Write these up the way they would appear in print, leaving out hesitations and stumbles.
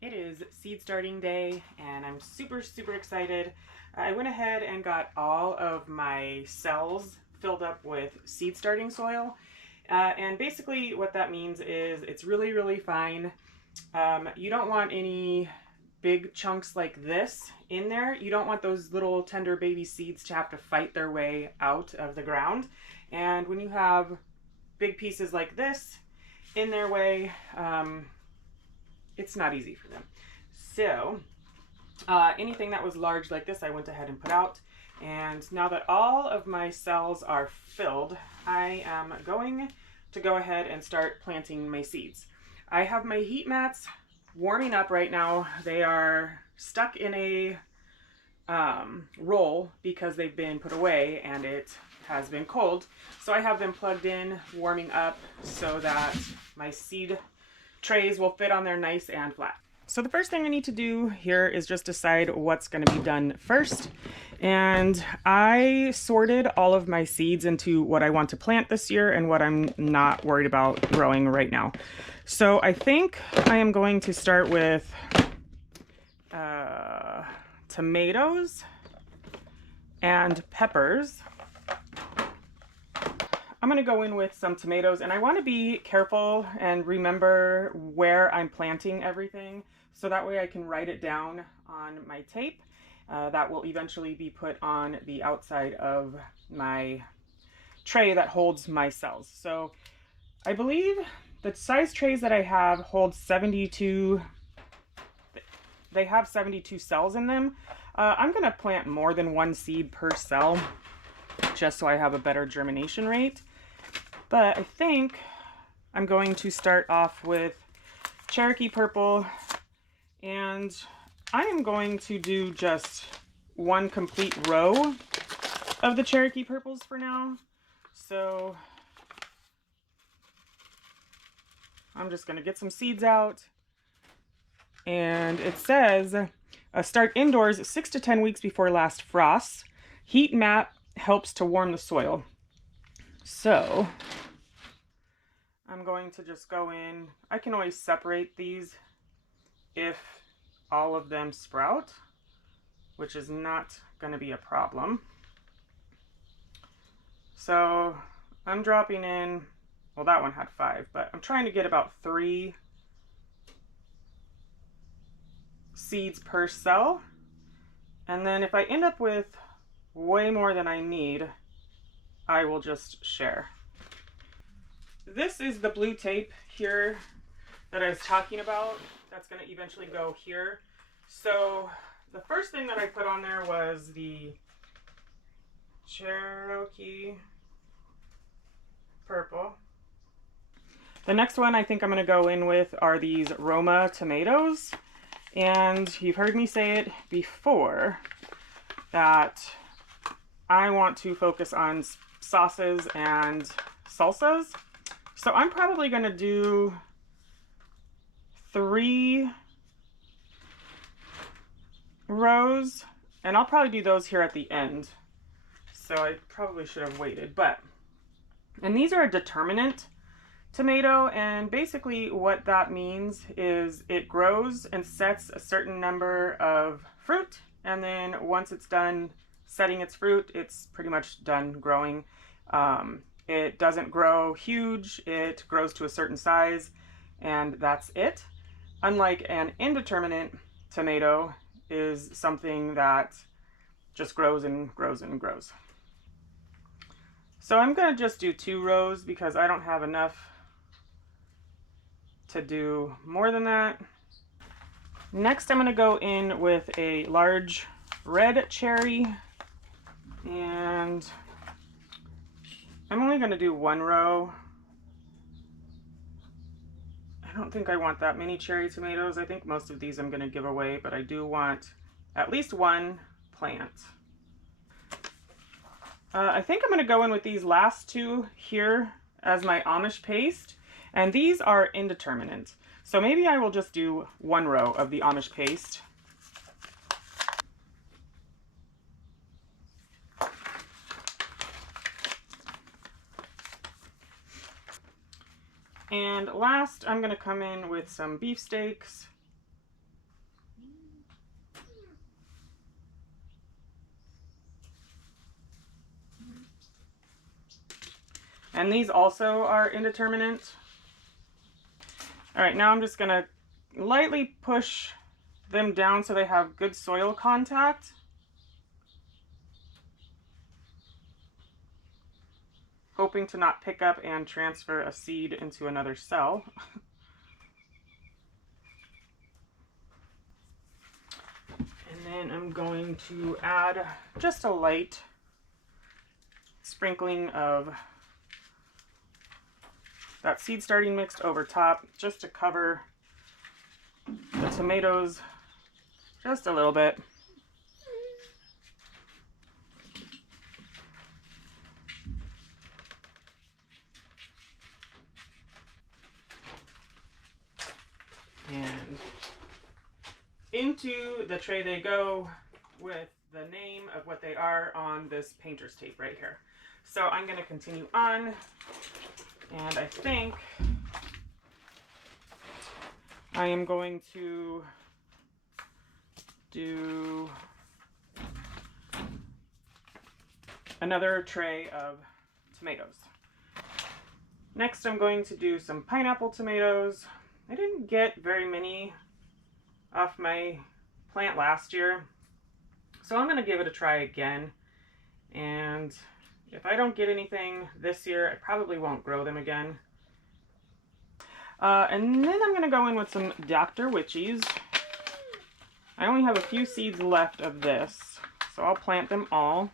It is seed starting day and I'm super excited. I went ahead and got all of my cells filled up with seed starting soil. And basically what that means is it's really fine. You don't want any big chunks like this in there. You don't want those little tender baby seeds to have to fight their way out of the ground. And when you have big pieces like this in their way, it's not easy for them. So anything that was large like this, I went ahead and put out. And now that all of my cells are filled, I am going to go ahead and start planting my seeds. I have my heat mats warming up right now. They are stuck in a roll because they've been put away and it has been cold. So I have them plugged in, warming up so that my seed trays will fit on there nice and flat. So the first thing I need to do here is just decide what's going to be done first. And I sorted all of my seeds into what I want to plant this year and what I'm not worried about growing right now. So I think I am going to start with tomatoes and peppers. I'm going to go in with some tomatoes, and I want to be careful and remember where I'm planting everything so that way I can write it down on my tape. That will eventually be put on the outside of my tray that holds my cells. So I believe the size trays that I have hold 72, they have 72 cells in them. I'm going to plant more than one seed per cell just so I have a better germination rate. But I think I'm going to start off with Cherokee Purple, and I am going to do just one complete row of the Cherokee Purples for now. So I'm just going to get some seeds out. And it says, start indoors 6 to 10 weeks before last frosts. Heat mat helps to warm the soil. So I'm going to just go in. I can always separate these if all of them sprout, which is not going to be a problem. So I'm dropping in, well, that one had 5, but I'm trying to get about 3 seeds per cell. And then if I end up with way more than I need, I will just share. This is the blue tape here that I was talking about. That's going to eventually go here. So the first thing that I put on there was the Cherokee Purple. The next one I think I'm going to go in with are these Roma tomatoes. And you've heard me say it before that I want to focus on sauces and salsas. So I'm probably going to do 3 rows, and I'll probably do those here at the end. So I probably should have waited, and these are a determinate tomato, and basically what that means is it grows and sets a certain number of fruit, and then once it's done setting its fruit, it's pretty much done growing. It doesn't grow huge, it grows to a certain size, and that's it. Unlike an indeterminate tomato is something that just grows and grows and grows. So I'm going to just do 2 rows because I don't have enough to do more than that. Next, I'm going to go in with a large red cherry, and I'm only going to do 1 row. I don't think I want that many cherry tomatoes. I think most of these I'm going to give away, but I do want at least 1 plant. I think I'm going to go in with these last 2 here as my Amish paste, and these are indeterminate. So maybe I will just do 1 row of the Amish paste. And last, I'm going to come in with some beefsteaks. And these also are indeterminate. All right, now I'm just gonna lightly push them down so they have good soil contact. Hoping to not pick up and transfer a seed into another cell. And then I'm going to add just a light sprinkling of that seed starting mix over top, just to cover the tomatoes just a little bit. And into the tray they go with the name of what they are on this painter's tape right here. So I'm going to continue on, and I think I am going to do another tray of tomatoes. Next, I'm going to do some pineapple tomatoes. I didn't get very many off my plant last year, so I'm going to give it a try again. And if I don't get anything this year, I probably won't grow them again. And then I'm going to go in with some Dr. Witchies. I only have a few seeds left of this, so I'll plant them all.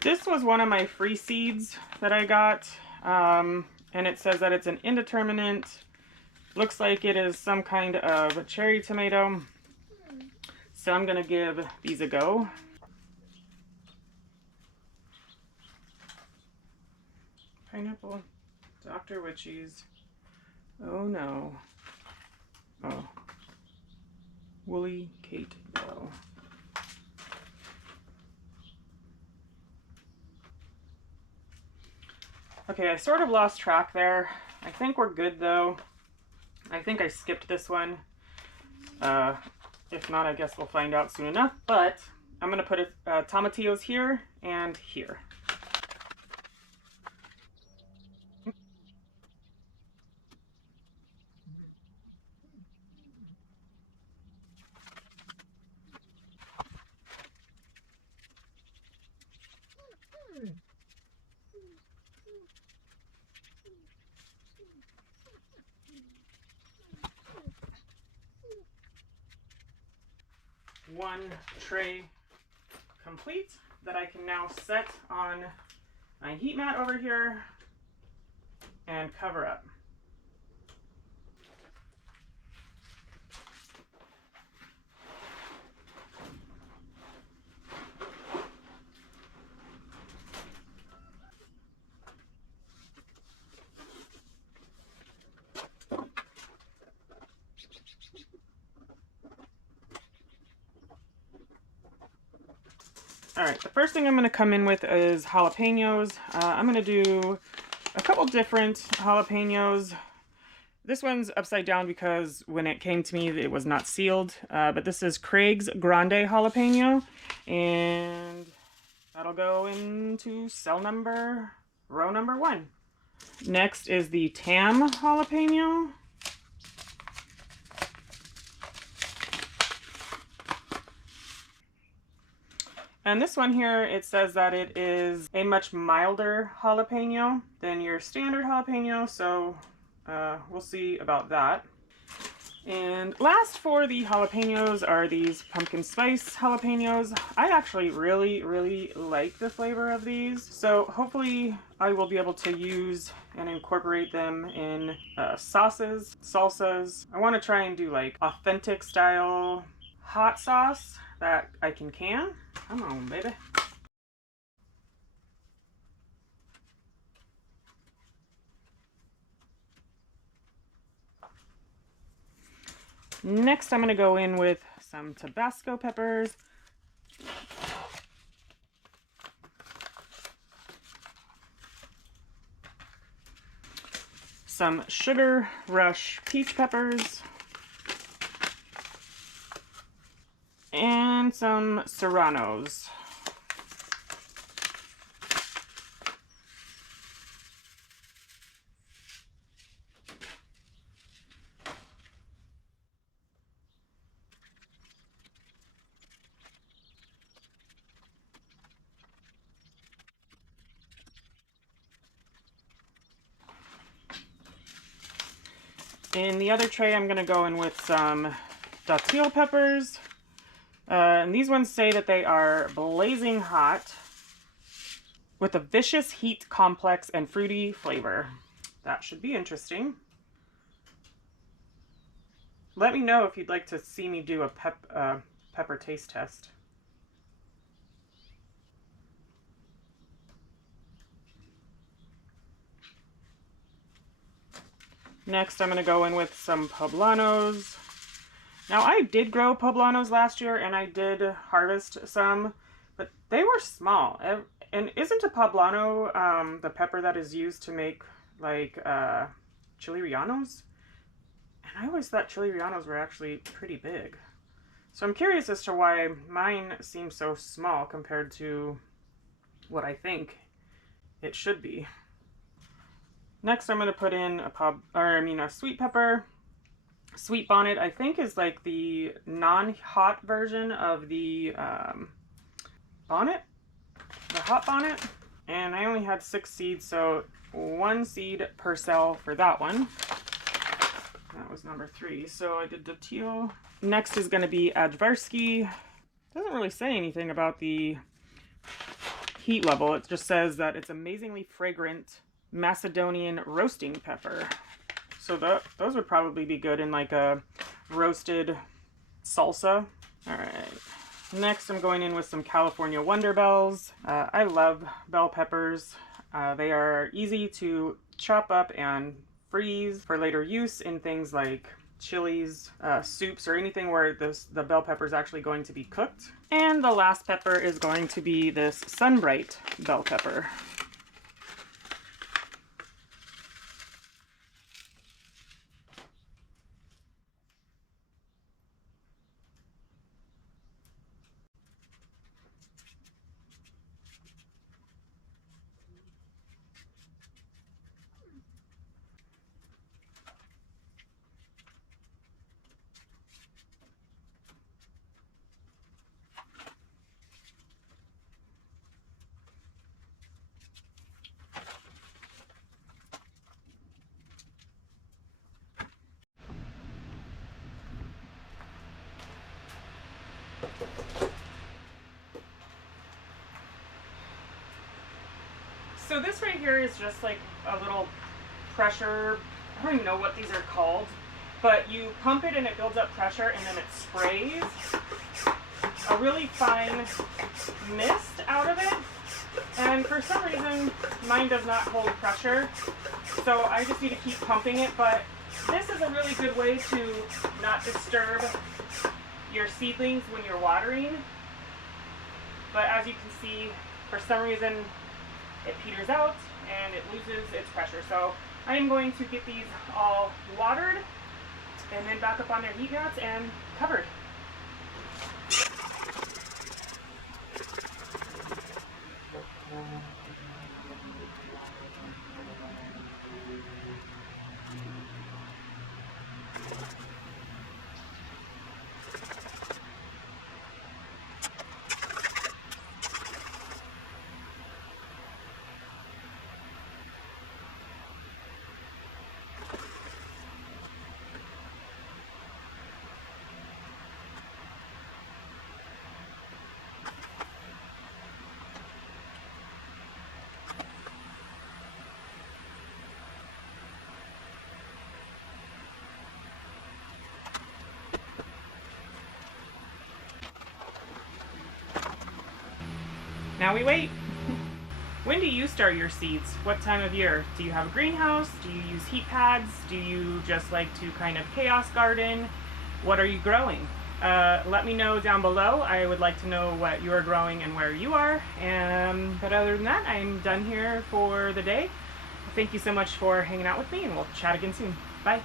This was one of my free seeds that I got, and it says that it's an indeterminate. Looks like it is some kind of cherry tomato. So I'm going to give these a go. Pineapple, Dr. Witchies. Oh no. Oh. Woolly Kate Bell. Okay, I sort of lost track there. I think we're good though. I think I skipped this one. If not, I guess we'll find out soon enough. But I'm going to put tomatillos here and here. One tray complete that I can now set on my heat mat over here and cover up. All right, the first thing I'm going to come in with is jalapenos. I'm going to do a couple different jalapenos. This one's upside down because when it came to me, it was not sealed. But this is Craig's Grande jalapeno, and that'll go into row number 1. Next is the Tam jalapeno. And this one here, it says that it is a much milder jalapeno than your standard jalapeno, so we'll see about that. And last for the jalapenos are these pumpkin spice jalapenos. I actually really like the flavor of these, so hopefully I will be able to use and incorporate them in sauces, salsas. I want to try and do like authentic style hot sauce that I can. Come on, baby. Next, I'm going to go in with some Tabasco peppers. Some Sugar Rush peach peppers. and some serranos. In the other tray, I'm going to go in with some datil peppers. And these ones say that they are blazing hot with a vicious heat complex and fruity flavor. That should be interesting. Let me know if you'd like to see me do a pepper taste test. Next, I'm going to go in with some poblanos. Now, I did grow poblanos last year, and I did harvest some, but they were small. And isn't a poblano the pepper that is used to make, like, chili rellenos? And I always thought chili rellenos were actually pretty big. So I'm curious as to why mine seems so small compared to what I think it should be. Next, I'm going to put in a sweet pepper. Sweet bonnet, I think, is like the non-hot version of the bonnet, the hot bonnet. And I only had 6 seeds, so 1 seed per cell for that one. That was number 3. So I did datil. Next is going to be Ajvarski. Doesn't really say anything about the heat level. It just says that it's amazingly fragrant Macedonian roasting pepper. So those would probably be good in like a roasted salsa. All right. Next, I'm going in with some California Wonder Bells. I love bell peppers. They are easy to chop up and freeze for later use in things like chilies, soups, or anything where the bell pepper is actually going to be cooked. And the last pepper is going to be this Sunbright bell pepper. So this right here is just like a little pressure, I don't even know what these are called, but you pump it and it builds up pressure and then it sprays a really fine mist out of it. And for some reason, mine does not hold pressure, so I just need to keep pumping it. But this is a really good way to not disturb your seedlings when you're watering. But as you can see, for some reason, it peters out and it loses its pressure. So I am going to get these all watered and then back up on their heat mats and covered. Now we wait. When do you start your seeds? What time of year? Do you have a greenhouse? Do you use heat pads? Do you just like to kind of chaos garden? What are you growing? Let me know down below. I would like to know what you are growing and where you are. But other than that, I'm done here for the day. Thank you so much for hanging out with me, and we'll chat again soon. Bye.